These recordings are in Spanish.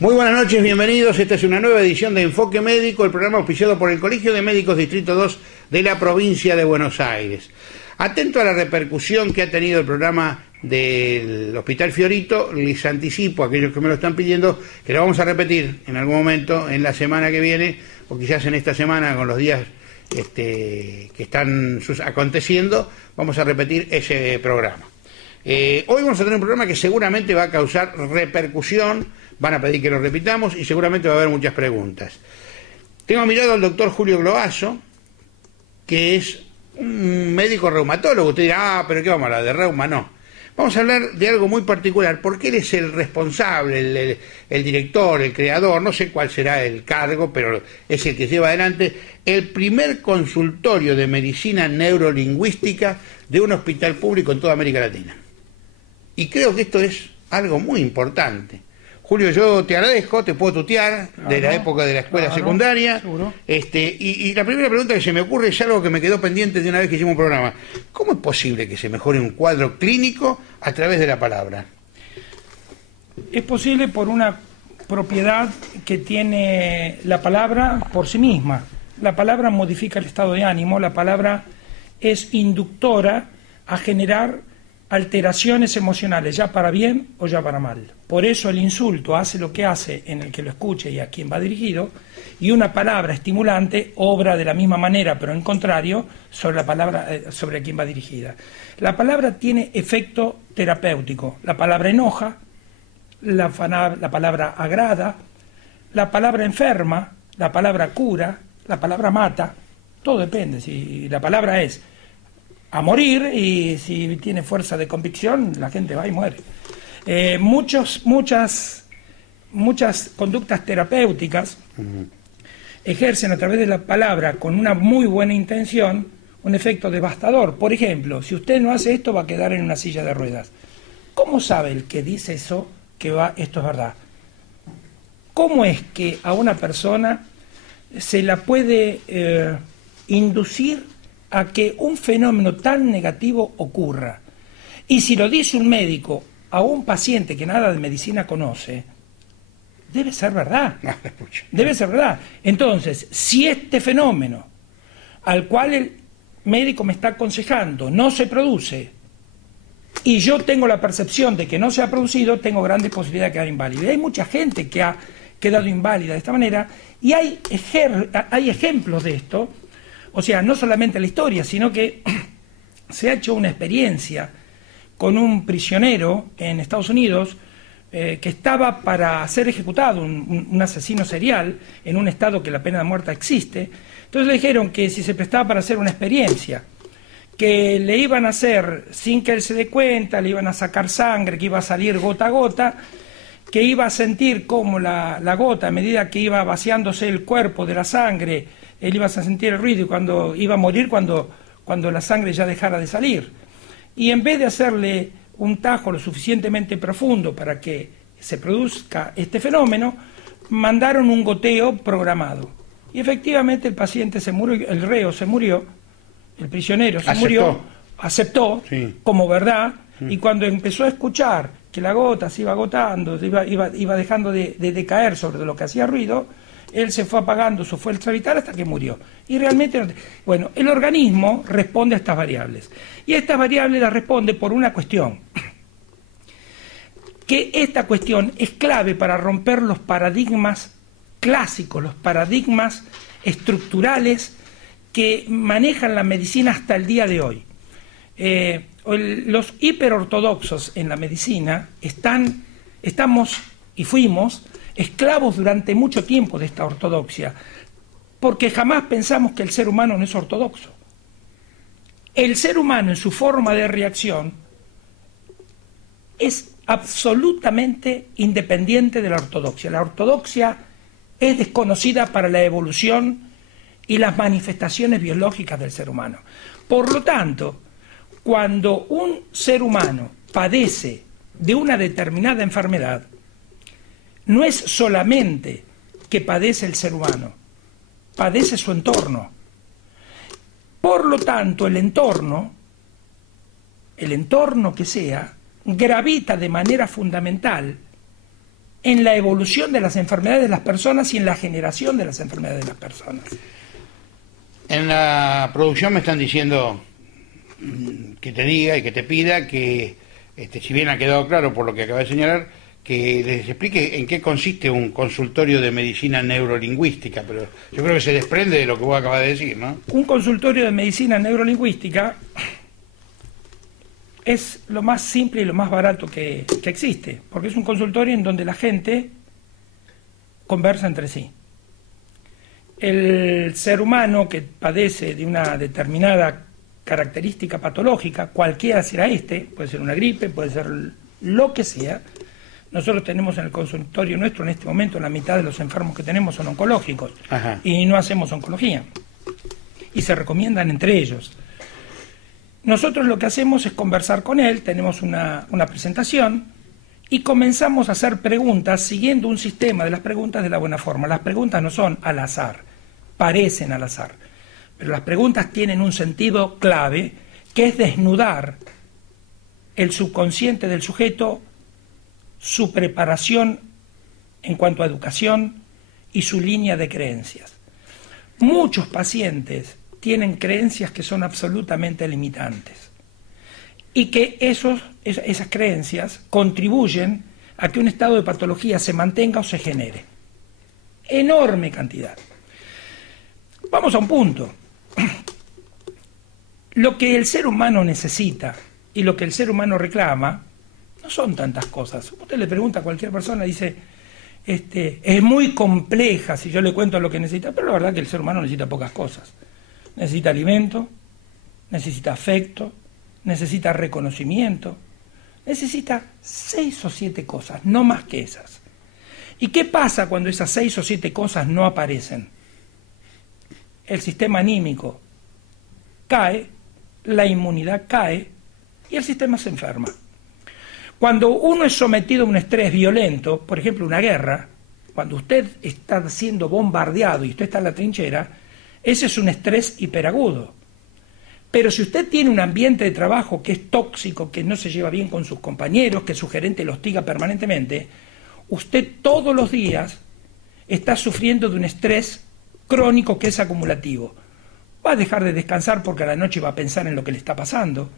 Muy buenas noches, bienvenidos. Esta es una nueva edición de Enfoque Médico, el programa auspiciado por el Colegio de Médicos Distrito 2 de la provincia de Buenos Aires. Atento a la repercusión que ha tenido el programa del Hospital Fiorito, les anticipo a aquellos que me lo están pidiendo que lo vamos a repetir en algún momento en la semana que viene, o quizás en esta semana con los días que están aconteciendo, vamos a repetir ese programa. Hoy vamos a tener un programa que seguramente va a causar repercusión, van a pedir que lo repitamos y seguramente va a haber muchas preguntas. Tengo a mi lado al doctor Julio Globasso, que es un médico reumatólogo. Usted dirá, pero ¿qué vamos a hablar de reuma? No. Vamos a hablar de algo muy particular, porque él es el responsable, el director, el creador, no sé cuál será el cargo, pero es el que lleva adelante el primer consultorio de medicina neurolingüística de un hospital público en toda América Latina. Y creo que esto es algo muy importante. Julio, yo te agradezco, te puedo tutear de la época de la escuela secundaria. Y la primera pregunta que se me ocurre es algo que me quedó pendiente de una vez que hicimos un programa. ¿Cómo es posible que se mejore un cuadro clínico a través de la palabra? Es posible por una propiedad que tiene la palabra por sí misma. La palabra modifica el estado de ánimo, la palabra es inductora a generar alteraciones emocionales, ya para bien o ya para mal. Por eso el insulto hace lo que hace en el que lo escuche y a quien va dirigido, y una palabra estimulante obra de la misma manera, pero en contrario, sobre la palabra sobre quien va dirigida. La palabra tiene efecto terapéutico. La palabra enoja, la palabra agrada, la palabra enferma, la palabra cura, la palabra mata. Todo depende. Si la palabra es a morir, y si tiene fuerza de convicción, la gente va y muere. Muchas conductas terapéuticas ejercen a través de la palabra, con una muy buena intención, un efecto devastador. Por ejemplo, si usted no hace esto, va a quedar en una silla de ruedas. ¿Cómo sabe el que dice eso que esto es verdad? ¿Cómo es que a una persona se la puede inducir a que un fenómeno tan negativo ocurra? Y si lo dice un médico a un paciente que nada de medicina conoce, debe ser verdad. Debe ser verdad. Entonces, si este fenómeno al cual el médico me está aconsejando no se produce, y yo tengo la percepción de que no se ha producido, tengo grandes posibilidades de quedar inválido. Y hay mucha gente que ha quedado inválida de esta manera, y hay ejemplos de esto. O sea, no solamente la historia, sino que se ha hecho una experiencia con un prisionero en Estados Unidos que estaba para ser ejecutado, un asesino serial, en un estado que la pena de muerte existe. Entonces le dijeron que si se prestaba para hacer una experiencia, que le iban a hacer sin que él se dé cuenta, le iban a sacar sangre, que iba a salir gota a gota, que iba a sentir como la gota, a medida que iba vaciándose el cuerpo de la sangre, él iba a sentir el ruido, y cuando iba a morir, cuando la sangre ya dejara de salir. Y en vez de hacerle un tajo lo suficientemente profundo para que se produzca este fenómeno, mandaron un goteo programado. Y efectivamente el paciente se murió, el reo se murió, el prisionero se murió, aceptó como verdad, y cuando empezó a escuchar que la gota se iba agotando, iba dejando de decaer sobre lo que hacía ruido, él se fue apagando su fuerza vital hasta que murió. Y realmente, bueno, el organismo responde a estas variables. Y estas variables las responde por una cuestión. Que esta cuestión es clave para romper los paradigmas clásicos, los paradigmas estructurales que manejan la medicina hasta el día de hoy. Los hiperortodoxos en la medicina estamos y fuimos esclavos durante mucho tiempo de esta ortodoxia, porque jamás pensamos que el ser humano no es ortodoxo. El ser humano en su forma de reacción es absolutamente independiente de la ortodoxia. La ortodoxia es desconocida para la evolución y las manifestaciones biológicas del ser humano. Por lo tanto, cuando un ser humano padece de una determinada enfermedad, no es solamente que padece el ser humano, padece su entorno. Por lo tanto, el entorno que sea, gravita de manera fundamental en la evolución de las enfermedades de las personas y en la generación de las enfermedades de las personas. En la producción me están diciendo que te diga y que te pida que, si bien ha quedado claro por lo que acaba de señalar, que les explique en qué consiste un consultorio de medicina neurolingüística, pero yo creo que se desprende de lo que vos acabas de decir, ¿no? Un consultorio de medicina neurolingüística es lo más simple y lo más barato que existe, porque es un consultorio en donde la gente conversa entre sí. El ser humano que padece de una determinada característica patológica, cualquiera será puede ser una gripe, puede ser lo que sea. Nosotros tenemos en el consultorio nuestro en este momento la mitad de los enfermos que tenemos son oncológicos. Ajá. Y no hacemos oncología y se recomiendan entre ellos. Nosotros lo que hacemos es conversar con él, tenemos una presentación y comenzamos a hacer preguntas siguiendo un sistema de las preguntas de la buena forma. Las preguntas no son al azar, parecen al azar, pero las preguntas tienen un sentido clave, que es desnudar el subconsciente del sujeto, su preparación en cuanto a educación y su línea de creencias. Muchos pacientes tienen creencias que son absolutamente limitantes y que esas creencias contribuyen a que un estado de patología se mantenga o se genere. Enorme cantidad. Vamos a un punto. Lo que el ser humano necesita y lo que el ser humano reclama no son tantas cosas. Usted le pregunta a cualquier persona, dice, es muy compleja si yo le cuento lo que necesita, pero la verdad que el ser humano necesita pocas cosas. Necesita alimento, necesita afecto, necesita reconocimiento, necesita 6 o 7 cosas, no más que esas. ¿Y qué pasa cuando esas 6 o 7 cosas no aparecen? El sistema anímico cae, la inmunidad cae y el sistema se enferma. Cuando uno es sometido a un estrés violento, por ejemplo una guerra, cuando usted está siendo bombardeado y usted está en la trinchera, ese es un estrés hiperagudo. Pero si usted tiene un ambiente de trabajo que es tóxico, que no se lleva bien con sus compañeros, que su gerente lo hostiga permanentemente, usted todos los días está sufriendo de un estrés crónico que es acumulativo. Va a dejar de descansar porque a la noche va a pensar en lo que le está pasando,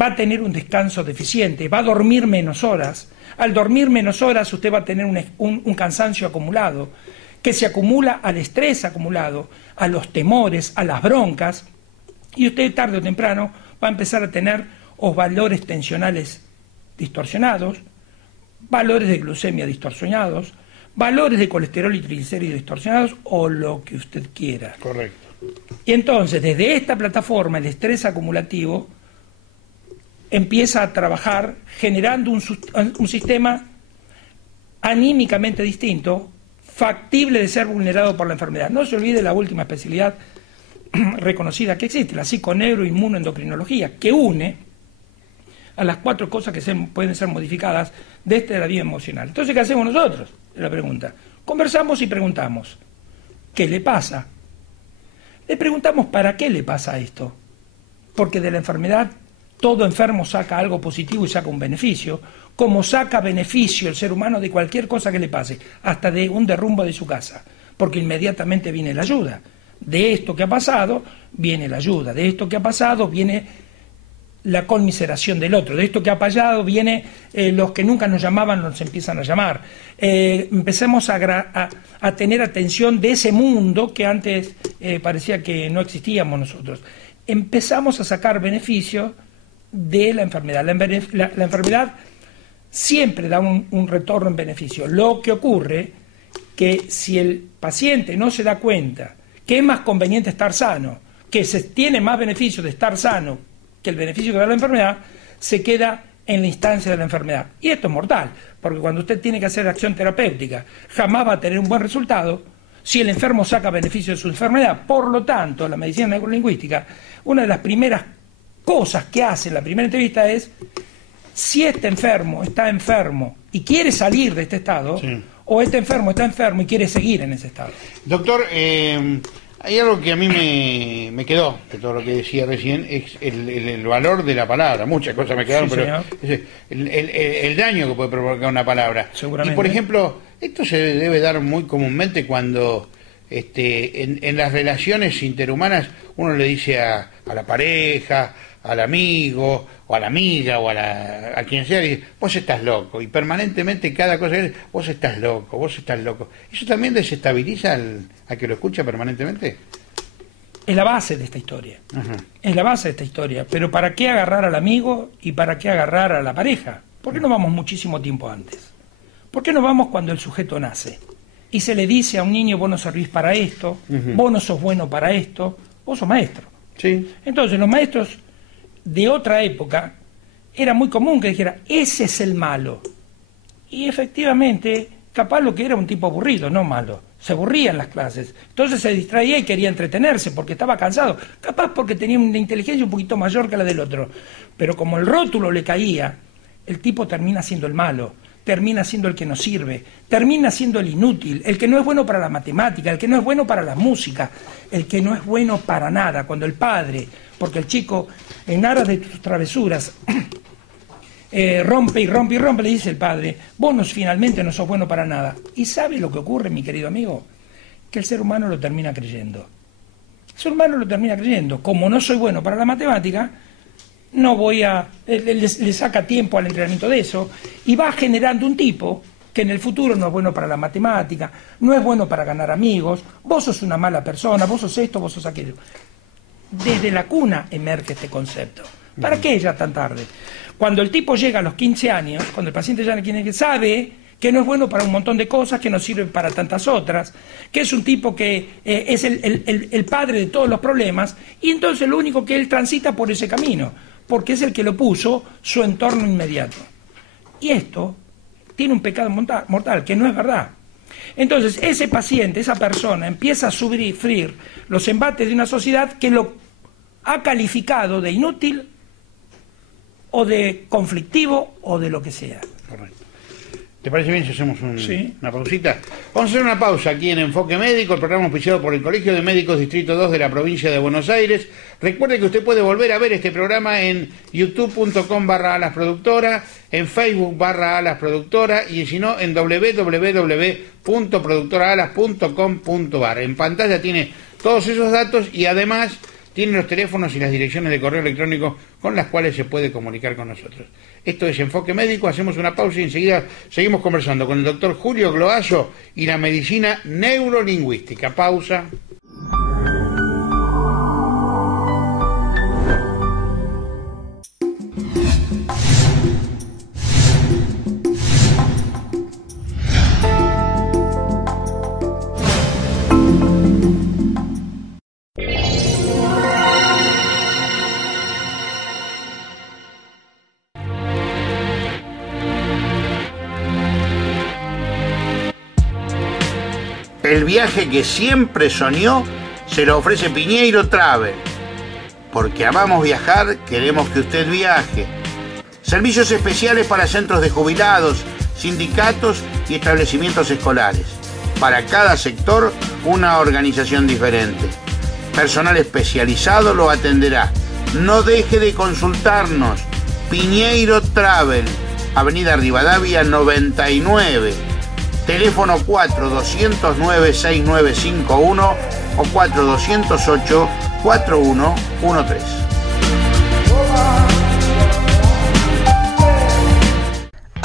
va a tener un descanso deficiente, va a dormir menos horas. Al dormir menos horas usted va a tener un cansancio acumulado, que se acumula al estrés acumulado, a los temores, a las broncas, y usted tarde o temprano va a empezar a tener los valores tensionales distorsionados, valores de glucemia distorsionados, valores de colesterol y triglicéridos distorsionados, o lo que usted quiera. Correcto. Y entonces, desde esta plataforma, el estrés acumulativo empieza a trabajar generando un sistema anímicamente distinto, factible de ser vulnerado por la enfermedad. No se olvide la última especialidad reconocida que existe, la psiconeuroinmunoendocrinología, que une a las 4 cosas que pueden ser modificadas desde la vida emocional. Entonces, ¿qué hacemos nosotros? Es la pregunta. Conversamos y preguntamos, ¿qué le pasa? Le preguntamos para qué le pasa esto. Porque de la enfermedad todo enfermo saca algo positivo y saca un beneficio, como saca beneficio el ser humano de cualquier cosa que le pase, hasta de un derrumbe de su casa, porque inmediatamente viene la ayuda. De esto que ha pasado viene la ayuda, de esto que ha pasado viene la conmiseración del otro, de esto que ha pasado viene los que nunca nos llamaban nos empiezan a llamar. Empecemos a tener atención de ese mundo que antes parecía que no existíamos nosotros. Empezamos a sacar beneficio de la enfermedad. La enfermedad siempre da un retorno en beneficio. Lo que ocurre que si el paciente no se da cuenta que es más conveniente estar sano, que se tiene más beneficio de estar sano que el beneficio que da la enfermedad, se queda en la instancia de la enfermedad. Y esto es mortal, porque cuando usted tiene que hacer acción terapéutica, jamás va a tener un buen resultado si el enfermo saca beneficio de su enfermedad. Por lo tanto, la medicina neurolingüística, una de las primeras cosas que hace en la primera entrevista es, si este enfermo está enfermo y quiere salir de este estado, sí, o este enfermo está enfermo y quiere seguir en ese estado. Doctor, Hay algo que a mí me quedó de todo lo que decía recién, es el valor de la palabra. Muchas cosas me quedaron, Sí, pero el daño que puede provocar una palabra. Seguramente. Y por ejemplo, esto se debe dar muy comúnmente cuando en las relaciones interhumanas uno le dice a la pareja, al amigo, o a la amiga, o a quien sea, dice, vos estás loco, y permanentemente cada cosa es, vos estás loco, vos estás loco. ¿Eso también desestabiliza al que lo escucha permanentemente? Es la base de esta historia. Ajá. Es la base de esta historia. Pero ¿para qué agarrar al amigo y para qué agarrar a la pareja? ¿Por qué no vamos muchísimo tiempo antes? ¿Por qué no vamos cuando el sujeto nace? Y se le dice a un niño, vos no servís para esto, vos no sos bueno para esto, vos sos maestro. Sí. Entonces los maestros de otra época era muy común que dijera, ese es el malo. Y efectivamente, capaz lo que era un tipo aburrido, no malo. Se aburría en las clases. Entonces se distraía y quería entretenerse porque estaba cansado. Capaz porque tenía una inteligencia un poquito mayor que la del otro. Pero como el rótulo le caía, el tipo termina siendo el malo, termina siendo el que no sirve, termina siendo el inútil, el que no es bueno para la matemática, el que no es bueno para la música, el que no es bueno para nada. Cuando el padre, porque el chico, en aras de tus travesuras, rompe y rompe y rompe, le dice el padre, vos finalmente no sos bueno para nada. ¿Y sabe lo que ocurre, mi querido amigo? Que el ser humano lo termina creyendo. El ser humano lo termina creyendo. Como no soy bueno para la matemática, no voy a... Le saca tiempo al entrenamiento de eso y va generando un tipo que en el futuro no es bueno para la matemática, no es bueno para ganar amigos, vos sos una mala persona, vos sos esto, vos sos aquello. Desde la cuna emerge este concepto. ¿Para qué ya tan tarde? Cuando el tipo llega a los 15 años, cuando el paciente ya sabe que no es bueno para un montón de cosas, que no sirve para tantas otras, que es un tipo que es el padre de todos los problemas, y entonces lo único que él transita por ese camino, porque es el que lo puso su entorno inmediato. Y esto tiene un pecado mortal, que no es verdad. Entonces ese paciente, esa persona, empieza a sufrir los embates de una sociedad que lo ha calificado de inútil o de conflictivo o de lo que sea. Correcto. ¿Te parece bien si hacemos Sí. una pausita? Vamos a hacer una pausa aquí en Enfoque Médico, el programa auspiciado por el Colegio de Médicos Distrito 2 de la provincia de Buenos Aires. Recuerde que usted puede volver a ver este programa en youtube.com/alasproductora, en Facebook /alasproductora y si no en www.productoraalas.com.ar. En pantalla tiene todos esos datos y además tiene los teléfonos y las direcciones de correo electrónico con las cuales se puede comunicar con nosotros. Esto es Enfoque Médico, hacemos una pausa y enseguida seguimos conversando con el doctor Julio Gloazo y la medicina neurolingüística. Pausa. El viaje que siempre soñó se lo ofrece Piñeiro Travel. Porque amamos viajar, queremos que usted viaje. Servicios especiales para centros de jubilados, sindicatos y establecimientos escolares. Para cada sector, una organización diferente. Personal especializado lo atenderá. No deje de consultarnos. Piñeiro Travel, Avenida Rivadavia 99. Teléfono 4209-6951 o 4208-4113.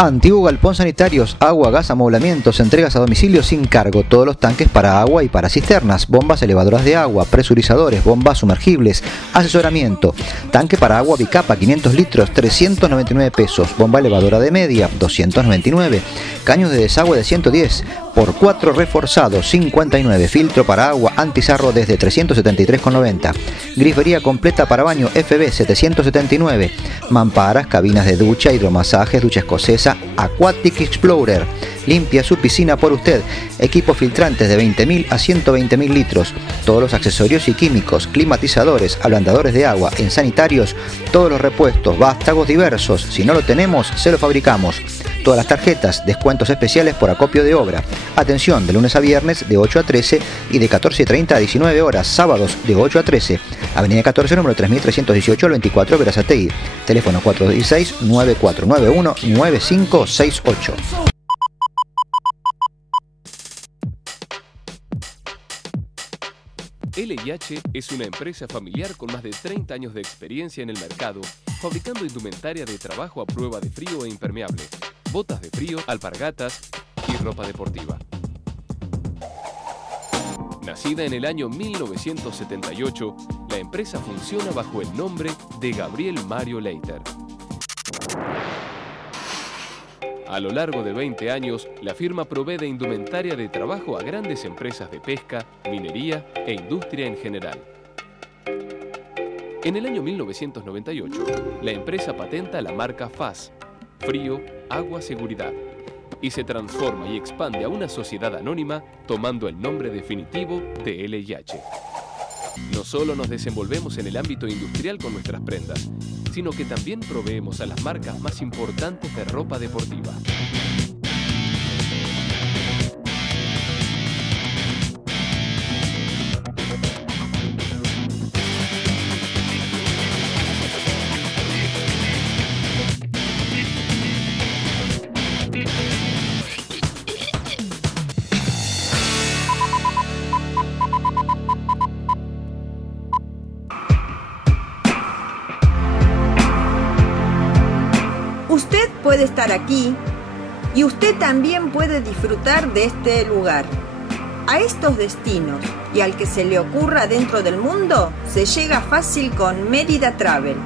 Antiguo Galpón Sanitarios, agua, gas, amoblamientos, entregas a domicilio sin cargo, todos los tanques para agua y para cisternas, bombas elevadoras de agua, presurizadores, bombas sumergibles, asesoramiento, tanque para agua bicapa 500 litros, 399 pesos, bomba elevadora de media, 299, caños de desagüe de 110, por 4 reforzados, 59, filtro para agua antisarro desde 373,90, grifería completa para baño FB 779, mamparas, cabinas de ducha, hidromasajes, ducha escocesa, Aquatic Explorer, limpia su piscina por usted, equipos filtrantes de 20.000 a 120.000 litros, todos los accesorios y químicos, climatizadores, ablandadores de agua, en sanitarios, todos los repuestos, vástagos diversos, si no lo tenemos, se lo fabricamos. Todas las tarjetas, descuentos especiales por acopio de obra. Atención, de lunes a viernes de 8 a 13 y de 14:30 a 19 horas, sábados de 8 a 13. Avenida 14, número 3318 al 24, Berazategui. Teléfono 416-9491-9568. LIH es una empresa familiar con más de 30 años de experiencia en el mercado, fabricando indumentaria de trabajo a prueba de frío e impermeable, botas de frío, alpargatas y ropa deportiva. Nacida en el año 1978, la empresa funciona bajo el nombre de Gabriel Mario Leiter. A lo largo de 20 años, la firma provee de indumentaria de trabajo a grandes empresas de pesca, minería e industria en general. En el año 1998, la empresa patenta la marca FAS, Frío, Agua, Seguridad, y se transforma y expande a una sociedad anónima tomando el nombre definitivo de LIH. No solo nos desenvolvemos en el ámbito industrial con nuestras prendas, sino que también proveemos a las marcas más importantes de ropa deportiva. Usted puede estar aquí y usted también puede disfrutar de este lugar. A estos destinos y al que se le ocurra dentro del mundo se llega fácil con Mérida Travel,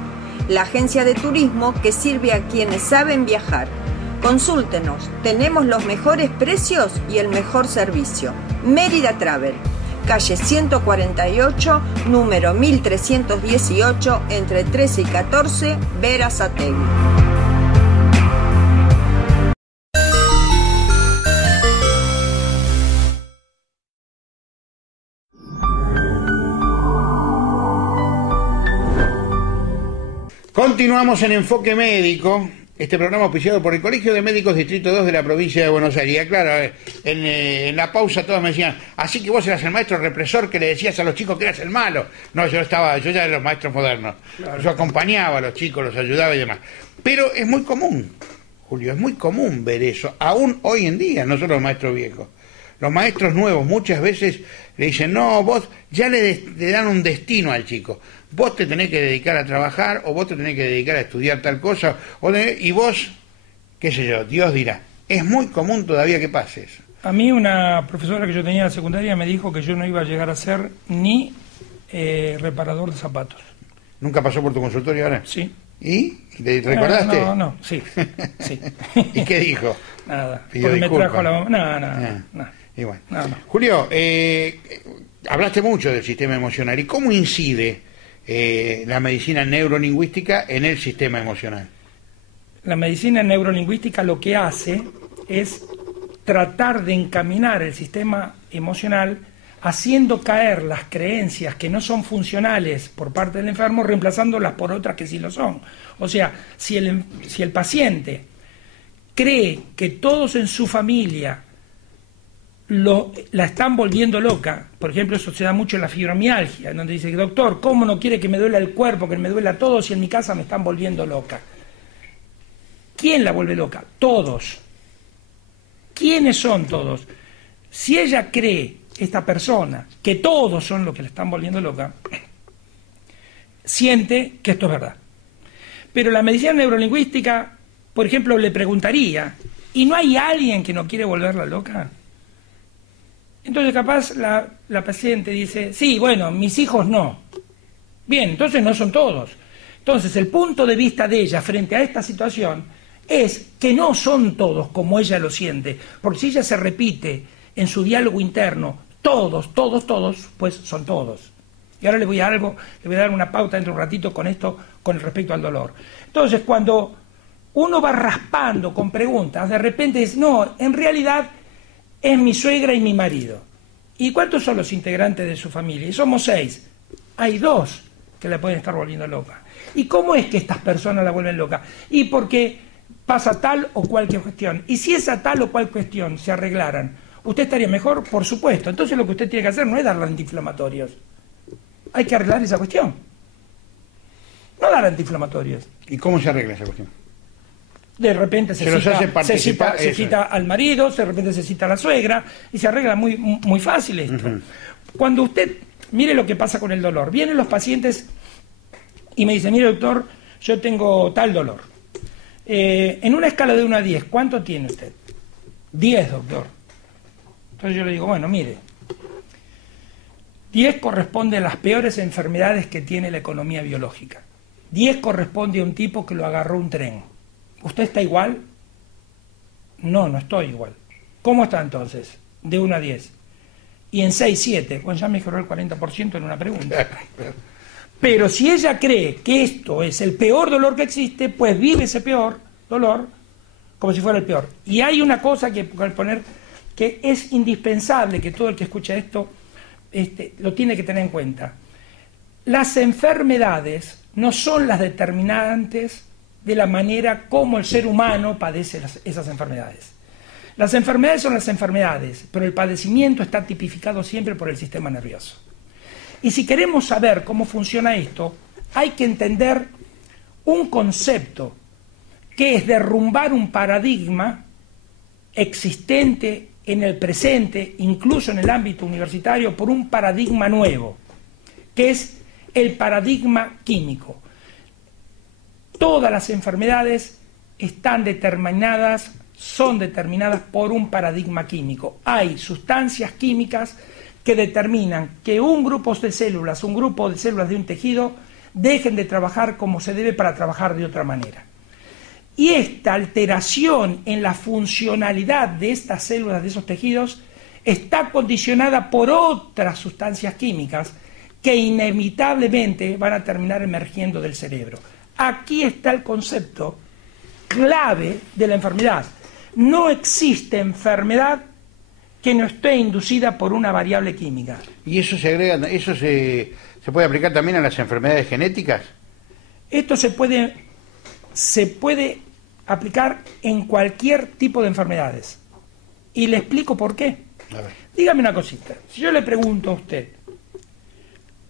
la agencia de turismo que sirve a quienes saben viajar. Consúltenos, tenemos los mejores precios y el mejor servicio. Mérida Travel, calle 148, número 1318, entre 13 y 14, Berazategui. Continuamos en Enfoque Médico, este programa auspiciado por el Colegio de Médicos Distrito 2 de la provincia de Buenos Aires. Y claro, en la pausa todos me decían, así que vos eras el maestro represor que le decías a los chicos que eras el malo. No, yo ya era los maestros modernos. Claro. Yo acompañaba a los chicos, los ayudaba y demás. Pero es muy común, Julio, es muy común ver eso, aún hoy en día, no solo los maestros viejos. Los maestros nuevos muchas veces le dicen, no, vos ya le dan un destino al chico. Vos te tenés que dedicar a trabajar, o vos te tenés que dedicar a estudiar tal cosa, y vos, qué sé yo, Dios dirá. Es muy común todavía que pase eso. A mí una profesora que yo tenía en la secundaria me dijo que yo no iba a llegar a ser ni reparador de zapatos. ¿Nunca pasó por tu consultorio ahora? Sí. ¿Y? ¿Te recordaste? No, sí. ¿Y qué dijo? Nada. Pidió Porque disculpas. me trajo la... No. Y bueno. No. Julio, hablaste mucho del sistema emocional. ¿Y cómo incide la medicina neurolingüística en el sistema emocional? La medicina neurolingüística lo que hace es tratar de encaminar el sistema emocional haciendo caer las creencias que no son funcionales por parte del enfermo, reemplazándolas por otras que sí lo son. O sea, si el paciente cree que todos en su familia la están volviendo loca, por ejemplo, eso se da mucho en la fibromialgia, donde dice, doctor, ¿cómo no quiere que me duela el cuerpo, que me duela todo, si en mi casa me están volviendo loca? ¿Quién la vuelve loca? Todos. ¿Quiénes son todos? Si ella cree, esta persona, que todos son los que le están volviendo loca, siente que esto es verdad. Pero la medicina neurolingüística, por ejemplo, le preguntaría, ¿y no hay alguien que no quiere volverla loca? Entonces capaz la paciente dice, sí, bueno, mis hijos no. Bien, entonces no son todos. Entonces el punto de vista de ella frente a esta situación es que no son todos como ella lo siente, porque si ella se repite en su diálogo interno, todos, pues son todos. Y ahora le voy a dar una pauta dentro de un ratito con esto, con respecto al dolor. Entonces cuando uno va raspando con preguntas, de repente dice, no, en realidad es mi suegra y mi marido. ¿Y cuántos son los integrantes de su familia? Y somos 6. Hay 2 que la pueden estar volviendo loca. ¿Y cómo es que estas personas la vuelven loca? Y porque pasa tal o cualquier cuestión. Y si esa tal o cual cuestión se arreglaran, ¿usted estaría mejor? Por supuesto. Entonces lo que usted tiene que hacer no es darle antiinflamatorios. Hay que arreglar esa cuestión. No dar antiinflamatorios. ¿Y cómo se arregla esa cuestión? De repente se cita al marido, de repente se cita a la suegra, y se arregla muy fácil esto. Cuando usted, mire lo que pasa con el dolor. Vienen los pacientes y me dicen, mire doctor, yo tengo tal dolor. En una escala de 1 a 10, ¿cuánto tiene usted? 10, doctor. Entonces yo le digo, bueno, mire, 10 corresponde a las peores enfermedades que tiene la economía biológica. 10 corresponde a un tipo que lo agarró un tren. ¿Usted está igual? No, no estoy igual. ¿Cómo está entonces? De 1 a 10. Y en 6, 7. Bueno, ya mejoró el 40% en una pregunta. Pero si ella cree que esto es el peor dolor que existe, pues vive ese peor dolor como si fuera el peor. Y hay una cosa que poner, que es indispensable que todo el que escucha esto lo tiene que tener en cuenta. Las enfermedades no son las determinantes de la manera como el ser humano padece esas enfermedades. Las enfermedades son las enfermedades, pero el padecimiento está tipificado siempre por el sistema nervioso. Y si queremos saber cómo funciona esto, hay que entender un concepto que es derrumbar un paradigma existente en el presente, incluso en el ámbito universitario, por un paradigma nuevo, que es el paradigma químico. Todas las enfermedades son determinadas por un paradigma químico. Hay sustancias químicas que determinan que un grupo de células de un tejido dejen de trabajar como se debe para trabajar de otra manera. Y esta alteración en la funcionalidad de estas células, de esos tejidos, está condicionada por otras sustancias químicas que inevitablemente van a terminar emergiendo del cerebro. Aquí está el concepto clave de la enfermedad. No existe enfermedad que no esté inducida por una variable química. ¿Y eso se puede aplicar también a las enfermedades genéticas? Esto se puede aplicar en cualquier tipo de enfermedades. Y le explico por qué. A ver. Dígame una cosita. Si yo le pregunto a usted,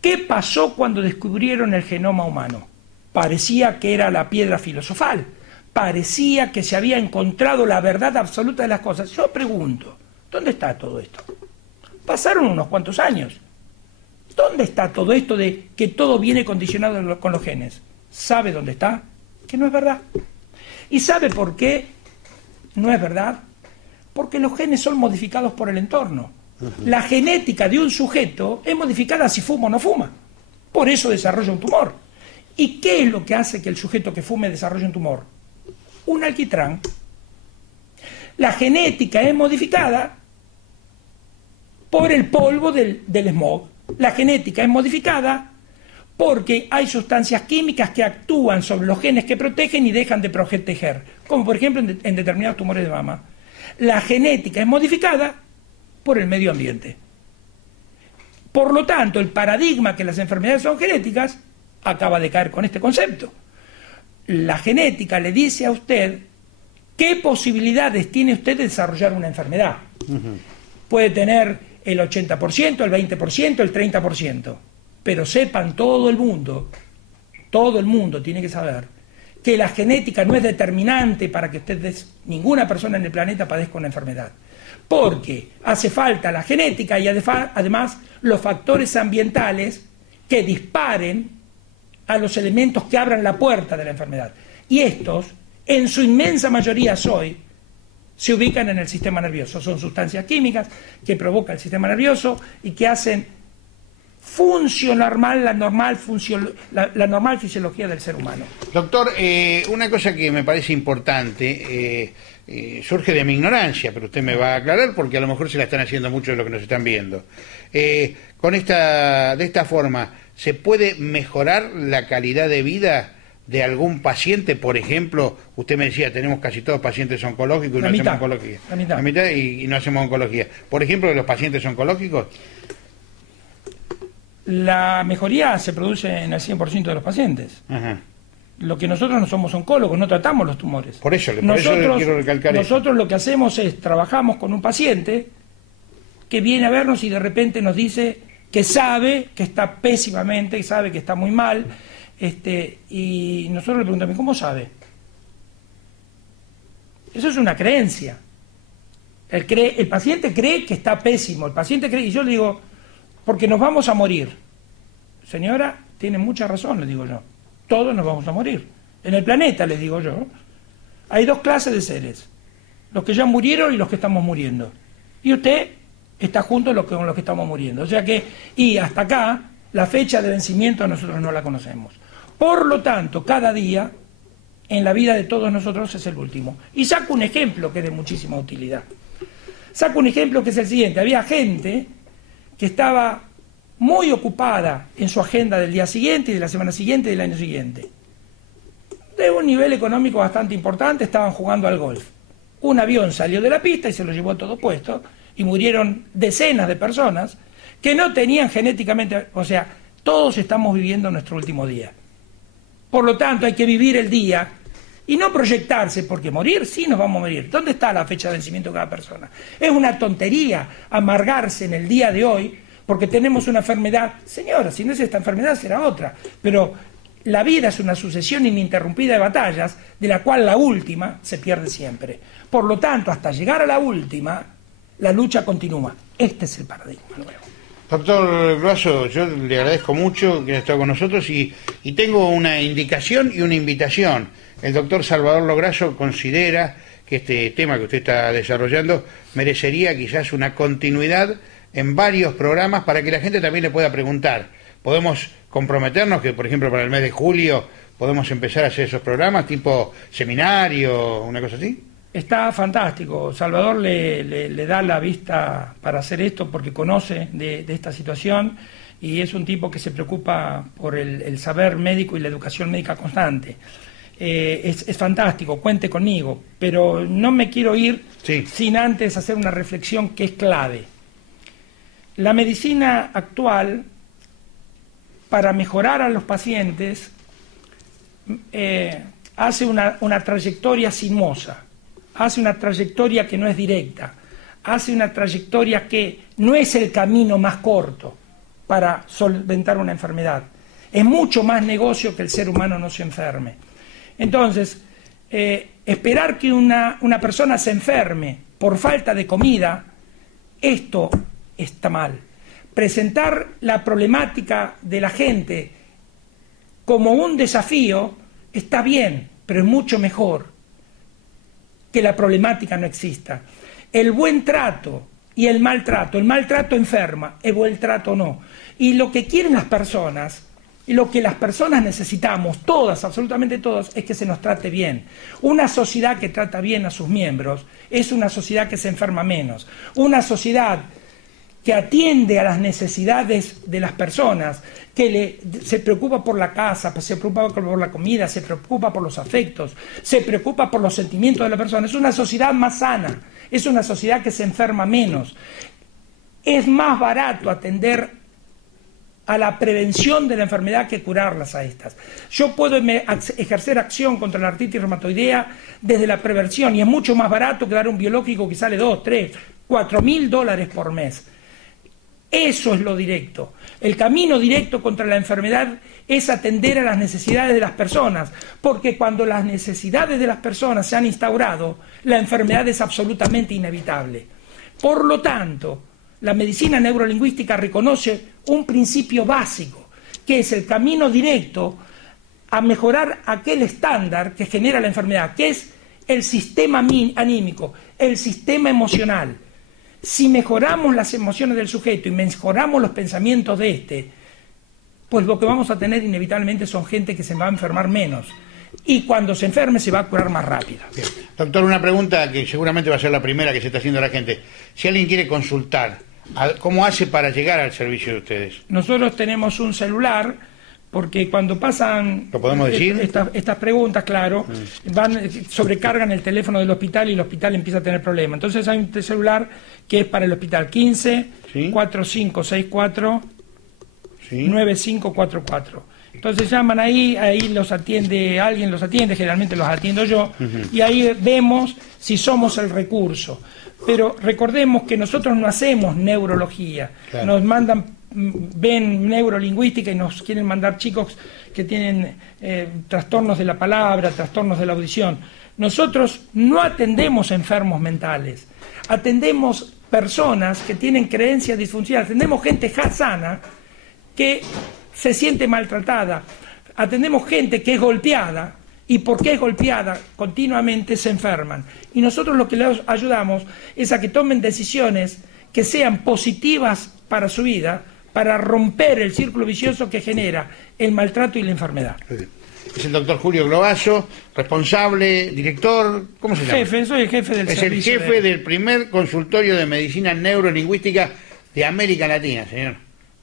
¿qué pasó cuando descubrieron el genoma humano? Parecía que era la piedra filosofal. Parecía que se había encontrado la verdad absoluta de las cosas. Yo pregunto, ¿dónde está todo esto? Pasaron unos cuantos años. ¿Dónde está todo esto de que todo viene condicionado con los genes? ¿Sabe dónde está? Que no es verdad. ¿Y sabe por qué no es verdad? Porque los genes son modificados por el entorno. La genética de un sujeto es modificada si fuma o no fuma. Por eso desarrolla un tumor. ¿Y qué es lo que hace que el sujeto que fume desarrolle un tumor? Un alquitrán. La genética es modificada por el polvo del smog. La genética es modificada porque hay sustancias químicas que actúan sobre los genes que protegen y dejan de proteger, como por ejemplo en determinados tumores de mama. La genética es modificada por el medio ambiente. Por lo tanto, el paradigma que las enfermedades son genéticas acaba de caer con este concepto. La genética le dice a usted qué posibilidades tiene usted de desarrollar una enfermedad. Puede tener el 80%, el 20%, el 30%. Pero sepan todo el mundo tiene que saber que la genética no es determinante para que ninguna persona en el planeta padezca una enfermedad. Porque hace falta la genética y además los factores ambientales que disparen a los elementos que abran la puerta de la enfermedad. Y estos, en su inmensa mayoría se ubican en el sistema nervioso. Son sustancias químicas que provocan el sistema nervioso y que hacen funcionar mal la normal fisiología del ser humano. Doctor, una cosa que me parece importante, surge de mi ignorancia, pero usted me va a aclarar porque a lo mejor se la están haciendo muchos de los que nos están viendo. De esta forma, ¿se puede mejorar la calidad de vida de algún paciente? Por ejemplo, usted me decía, tenemos casi todos pacientes oncológicos y no hacemos oncología. La mitad y no hacemos oncología. Por ejemplo, de los pacientes oncológicos. La mejoría se produce en el 100% de los pacientes. Ajá. Lo que nosotros no somos oncólogos, no tratamos los tumores. Por eso quiero recalcar nosotros lo que hacemos es, trabajamos con un paciente que viene a vernos y de repente nos dice que sabe que está pésimamente, que sabe que está muy mal, y nosotros le preguntamos, ¿cómo sabe? Eso es una creencia. El paciente cree que está pésimo, el paciente cree, y yo le digo, porque nos vamos a morir. Señora, tiene mucha razón, le digo yo. Todos nos vamos a morir. En el planeta, les digo yo, hay dos clases de seres. Los que ya murieron y los que estamos muriendo. Y usted está junto con los que estamos muriendo. O sea que, y hasta acá, la fecha de vencimiento nosotros no la conocemos. Por lo tanto, cada día, en la vida de todos nosotros es el último. Y saco un ejemplo que es de muchísima utilidad. Saco un ejemplo que es el siguiente. Había gente que estaba muy ocupada en su agenda del día siguiente y de la semana siguiente y del año siguiente. De un nivel económico bastante importante, estaban jugando al golf. Un avión salió de la pista y se lo llevó todo puesto, y murieron decenas de personas que no tenían genéticamente... O sea, todos estamos viviendo nuestro último día. Por lo tanto, hay que vivir el día y no proyectarse, porque morir, sí nos vamos a morir. ¿Dónde está la fecha de vencimiento de cada persona? Es una tontería amargarse en el día de hoy porque tenemos una enfermedad. Señora, si no es esta enfermedad será otra, pero la vida es una sucesión ininterrumpida de batallas, de la cual la última se pierde siempre. Por lo tanto, hasta llegar a la última, la lucha continúa. Este es el paradigma nuevo. Doctor Grosso, yo le agradezco mucho que haya estado con nosotros y tengo una indicación y una invitación. El doctor Salvador Lograsso considera que este tema que usted está desarrollando merecería quizás una continuidad en varios programas para que la gente también le pueda preguntar. Podemos comprometernos que, por ejemplo, para el mes de julio podemos empezar a hacer esos programas tipo seminario, una cosa así. Está fantástico. Salvador le da la vista para hacer esto porque conoce de esta situación y es un tipo que se preocupa por el saber médico y la educación médica constante. Es fantástico, cuente conmigo, pero no me quiero ir sin antes hacer una reflexión que es clave. La medicina actual, para mejorar a los pacientes, hace una trayectoria sinuosa, hace una trayectoria que no es directa, hace una trayectoria que no es el camino más corto para solventar una enfermedad. Es mucho más negocio que el ser humano no se enferme. Entonces, esperar que una persona se enferme por falta de comida, esto está mal. Presentar la problemática de la gente como un desafío está bien, pero es mucho mejor que la problemática no exista. El buen trato y el maltrato enferma, el buen trato no. Y lo que quieren las personas, y lo que las personas necesitamos, todas, absolutamente todas, es que se nos trate bien. Una sociedad que trata bien a sus miembros es una sociedad que se enferma menos. Una sociedad que atiende a las necesidades de las personas, que se preocupa por la casa, se preocupa por la comida, se preocupa por los afectos, se preocupa por los sentimientos de la persona. Es una sociedad más sana, es una sociedad que se enferma menos. Es más barato atender a la prevención de la enfermedad que curarlas a estas. Yo puedo ejercer acción contra la artritis reumatoidea desde la prevención y es mucho más barato que dar un biológico que sale 2, 3, 4 mil dólares por mes. Eso es lo directo. El camino directo contra la enfermedad es atender a las necesidades de las personas, porque cuando las necesidades de las personas se han instaurado, la enfermedad es absolutamente inevitable. Por lo tanto, la medicina neurolingüística reconoce un principio básico, que es el camino directo a mejorar aquel estándar que genera la enfermedad, que es el sistema anímico, el sistema emocional. Si mejoramos las emociones del sujeto y mejoramos los pensamientos de este, pues lo que vamos a tener inevitablemente son gente que se va a enfermar menos. Y cuando se enferme se va a curar más rápido. Bien. Doctor, una pregunta que seguramente va a ser la primera que se está haciendo la gente. Si alguien quiere consultar, ¿cómo hace para llegar al servicio de ustedes? Nosotros tenemos un celular, porque cuando pasan ¿lo podemos decir? Estas preguntas, claro, sobrecargan el teléfono del hospital y el hospital empieza a tener problemas. Entonces hay un celular que es para el hospital 15 4564 9544. Entonces llaman ahí los atiende alguien, los atiende, generalmente los atiendo yo, y ahí vemos si somos el recurso. Pero recordemos que nosotros no hacemos neurología, claro. Nos mandan, ven neurolingüística y nos quieren mandar chicos que tienen trastornos de la palabra, trastornos de la audición. Nosotros no atendemos enfermos mentales, atendemos personas que tienen creencias disfuncionales, atendemos gente sana que se siente maltratada, atendemos gente que es golpeada, y porque es golpeada continuamente se enferman. Y nosotros lo que les ayudamos es a que tomen decisiones que sean positivas para su vida, para romper el círculo vicioso que genera el maltrato y la enfermedad. Es el doctor Julio Globasso, responsable, director, ¿cómo se llama? Jefe, soy el jefe del servicio. Es el jefe del primer consultorio de medicina neurolingüística de América Latina, señor,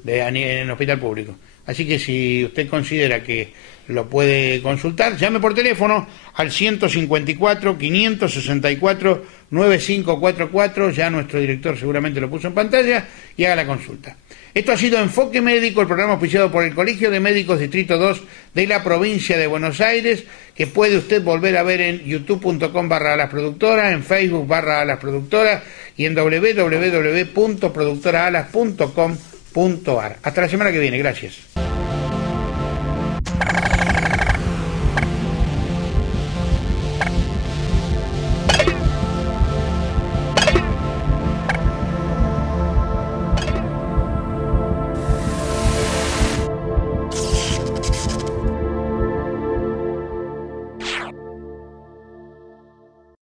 en el hospital público. Así que si usted considera que lo puede consultar, llame por teléfono al 154-564-9544, ya nuestro director seguramente lo puso en pantalla, y haga la consulta. Esto ha sido Enfoque Médico, el programa auspiciado por el Colegio de Médicos Distrito 2 de la provincia de Buenos Aires, que puede usted volver a ver en youtube.com/alasproductora, en Facebook /alasproductora y en www.productoraalas.com.ar. Hasta la semana que viene, gracias.